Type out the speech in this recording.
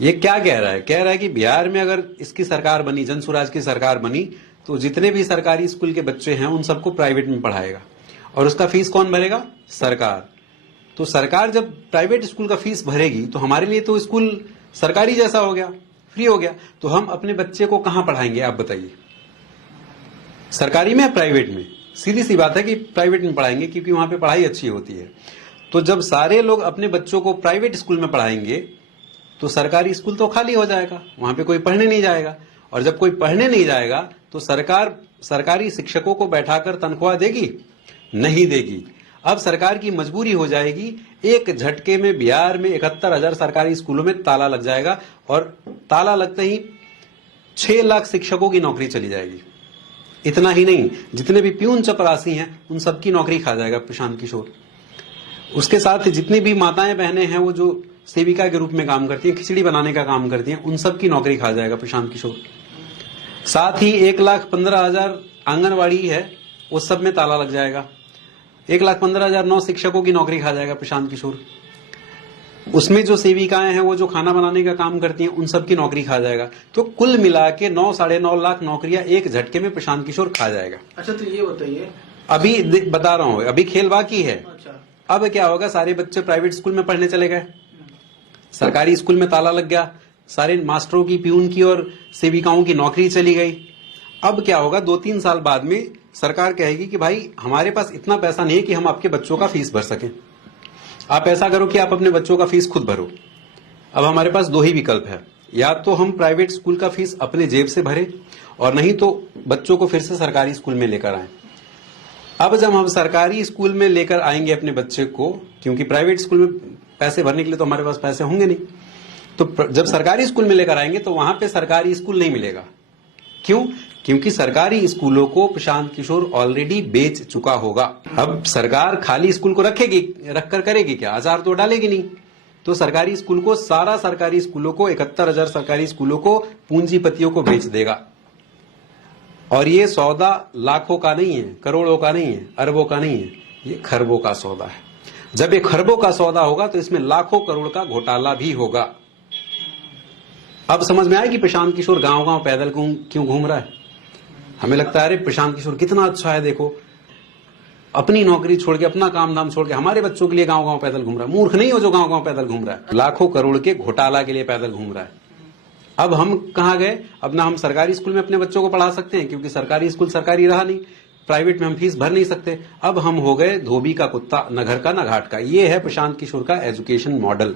ये क्या कह रहा है? कह रहा है कि बिहार में अगर इसकी सरकार बनी, जन स्वराज की सरकार बनी, तो जितने भी सरकारी स्कूल के बच्चे हैं उन सबको प्राइवेट में पढ़ाएगा और उसका फीस कौन भरेगा? सरकार। तो सरकार जब प्राइवेट स्कूल का फीस भरेगी तो हमारे लिए तो स्कूल सरकारी जैसा हो गया, फ्री हो गया। तो हम अपने बच्चे को कहां पढ़ाएंगे आप बताइए? सरकारी में या प्राइवेट में? सीधी सी बात है कि प्राइवेट में पढ़ाएंगे, क्योंकि वहां पे पढ़ाई अच्छी होती है। तो जब सारे लोग अपने बच्चों को प्राइवेट स्कूल में पढ़ाएंगे तो सरकारी स्कूल तो खाली हो जाएगा, वहां पे कोई पढ़ने नहीं जाएगा। और जब कोई पढ़ने नहीं जाएगा तो सरकार सरकारी शिक्षकों को बैठाकर तनख्वाह देगी? नहीं देगी। अब सरकार की मजबूरी हो जाएगी, एक झटके में बिहार में 71,000 सरकारी स्कूलों में ताला लग जाएगा और ताला लगते ही 6 लाख शिक्षकों की नौकरी चली जाएगी। इतना ही नहीं, जितने भी प्यून चपरासी हैं उन सबकी नौकरी खा जाएगा प्रशांत किशोर। उसके साथ जितनी भी माताएं बहनें हैं वो जो सेविका के रूप में काम करती हैं, खिचड़ी बनाने का काम करती हैं, उन सबकी नौकरी खा जाएगा प्रशांत किशोर। साथ ही 1,15,000 आंगनवाड़ी है, उस सब में ताला लग जाएगा। 1,15,000 नौ शिक्षकों की नौकरी खा जाएगा प्रशांत किशोर। उसमें जो सेविकाएं हैं वो जो खाना बनाने का काम करती हैं उन सबकी नौकरी खा जाएगा। तो कुल मिला के 9 साढ़े 9 लाख नौकरियां एक झटके में प्रशांत किशोर खा जाएगा। अच्छा, तो ये बताइए, अभी बता रहा हूं, अभी खेल बाकी है। अच्छा, अब क्या होगा? सारे बच्चे प्राइवेट स्कूल में पढ़ने चले गए, सरकारी स्कूल में ताला लग गया, सारे मास्टरों की, प्यून की और सेविकाओं की नौकरी चली गई। अब क्या होगा? 2-3 साल बाद में सरकार कहेगी कि भाई हमारे पास इतना पैसा नहीं है कि हम आपके बच्चों का फीस भर सकें। आप ऐसा करो कि आप अपने बच्चों का फीस खुद भरो। अब हमारे पास 2 ही विकल्प है, या तो हम प्राइवेट स्कूल का फीस अपने जेब से भरें और नहीं तो बच्चों को फिर से सरकारी स्कूल में लेकर आए। अब जब हम सरकारी स्कूल में लेकर आएंगे अपने बच्चे को, क्योंकि प्राइवेट स्कूल में पैसे भरने के लिए तो हमारे पास पैसे होंगे नहीं, तो जब सरकारी स्कूल में लेकर आएंगे तो वहां पे सरकारी स्कूल नहीं मिलेगा। क्यों? क्योंकि सरकारी स्कूलों को प्रशांत किशोर ऑलरेडी बेच चुका होगा। अब सरकार खाली स्कूल को रखकर करेगी क्या? आचार तो डालेगी नहीं। तो सरकारी स्कूल को, सारा सरकारी स्कूलों को, 71,000 सरकारी स्कूलों को पूंजीपतियों को बेच देगा। और ये सौदा लाखों का नहीं है, करोड़ों का नहीं है, अरबों का नहीं है, ये खरबों का सौदा है। जब ये खरबों का सौदा होगा तो इसमें लाखों करोड़ का घोटाला भी होगा। अब समझ में आया कि प्रशांत किशोर गांव गांव पैदल क्यों घूम रहा है? हमें लगता है अरे प्रशांत किशोर कितना अच्छा है, देखो अपनी नौकरी छोड़ के, अपना काम धाम छोड़ के हमारे बच्चों के लिए गांव गांव पैदल घूम रहा है। मूर्ख नहीं हो जो गांव गांव पैदल घूम रहा है, लाखों करोड़ के घोटाला के लिए पैदल घूम रहा है। अब हम कहां गए? अब ना हम सरकारी स्कूल में अपने बच्चों को पढ़ा सकते हैं क्योंकि सरकारी स्कूल सरकारी रहा नहीं, प्राइवेट में हम फीस भर नहीं सकते। अब हम हो गए धोबी का कुत्ता, न घर का न घाट का। ये है प्रशांत किशोर का एजुकेशन मॉडल।